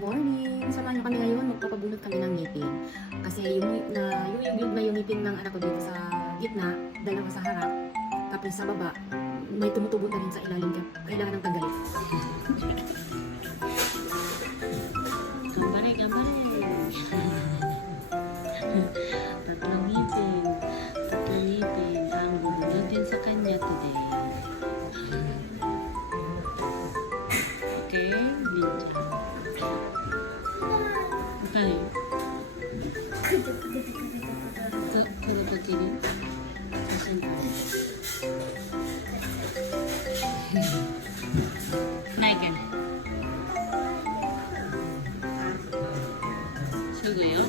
morning! Samahan niyo kami ngayon, magpapabunot kami ng ngipin. Kasi yung na yung ngipin ng anak ko dito sa gitna, dalawa sa harap, tapos sa baba, may tumutubo na rin sa ilalim, kailangan ng tanggalin. Gambare, gambare! Tatlong ngipin ang bubunutin sa kanya today. Okay, ninja. Okay. Kudo-kudiri. Sasan ka. Naikin. Sugo yo.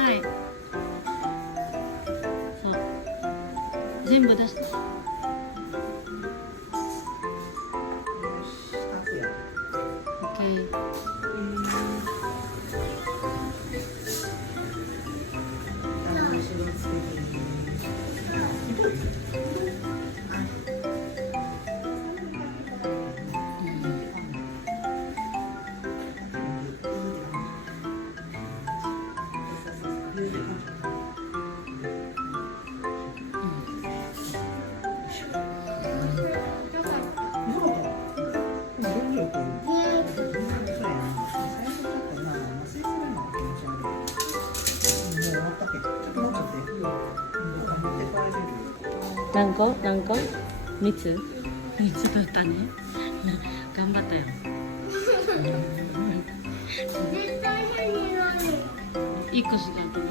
前そう全部出してOK何個 3つだったね頑張ったよ絶対1個しか